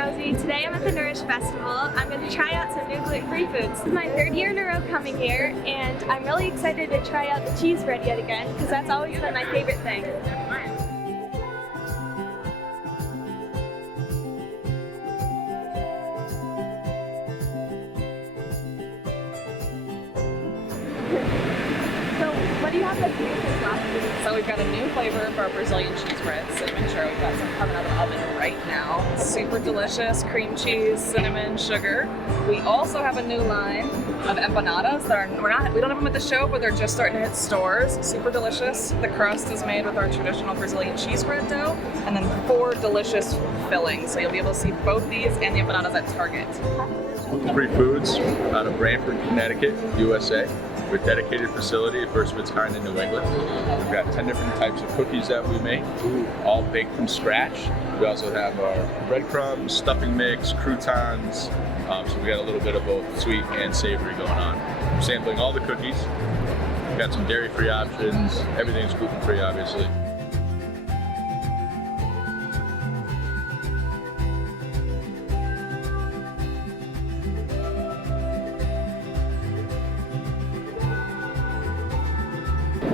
Rosie. Today I'm at the Nourished Festival. I'm going to try out some new gluten-free foods. This is my third year in a row coming here, and I'm really excited to try out the cheese bread yet again, because that's always been my favorite thing. What do you have that's new since last week? So we've got a new flavor for our Brazilian cheese bread. Cinnamon sure we've got some coming out of the oven right now. Super delicious, cream cheese, cinnamon, sugar. We also have a new line of empanadas that are we don't have them at the show, but they're just starting to hit stores. Super delicious. The crust is made with our traditional Brazilian cheese bread dough, and then 4 delicious fillings. So you'll be able to see both these and the empanadas at Target. Gluten-free foods out of Brantford, Connecticut, USA. We're a dedicated facility, first of its kind in New England. We've got 10 different types of cookies that we make, all baked from scratch. We also have our breadcrumbs, stuffing mix, croutons. So we got a little bit of both sweet and savory going on. We're sampling all the cookies. We've got some dairy-free options. Everything's gluten-free, obviously.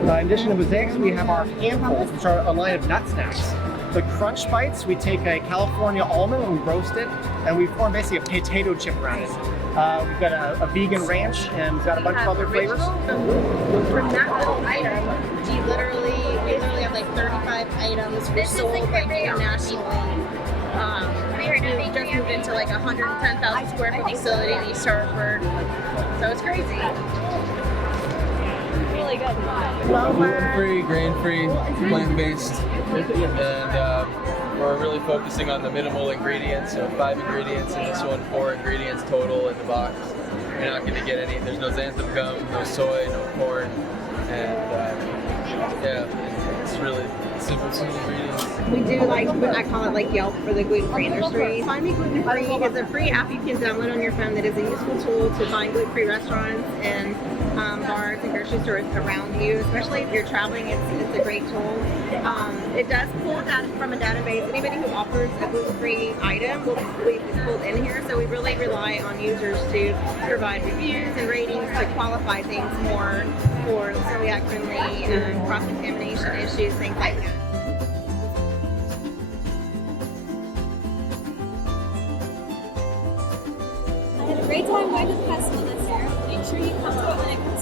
In addition to mosaics, we have our handfuls, which are a line of nut snacks. The crunch bites, we take a California almond and we roast it, and we form basically a potato chip around it. We've got a vegan ranch, and we've got a bunch of other flavors. From that little item, we literally have like 35 items we sold like internationally. We just moved into like a 110,000 square foot facility in East Hartford, so it's crazy. Really good. Gluten-free, grain-free, plant-based, and we're really focusing on the minimal ingredients, so 5 ingredients in this one, 4 ingredients total in the box. You're not going to get any, there's no xanthan gum, no soy, no corn, and yeah, it's really simple ingredients. We do I call it like Yelp for the gluten-free industry. Find Me Gluten-Free is a free app you can download on your phone that is a useful tool to find gluten-free restaurants and bars and grocery stores around you, especially if you're traveling. It's a great tool. It does pull data from a database. Anybody who offers a gluten-free item will be pulled in here, so we really rely on users to provide reviews and ratings to qualify things more for celiac-friendly cross-contamination issues, things like that. I had a great time going to the festival this year. Make sure you come to it when it comes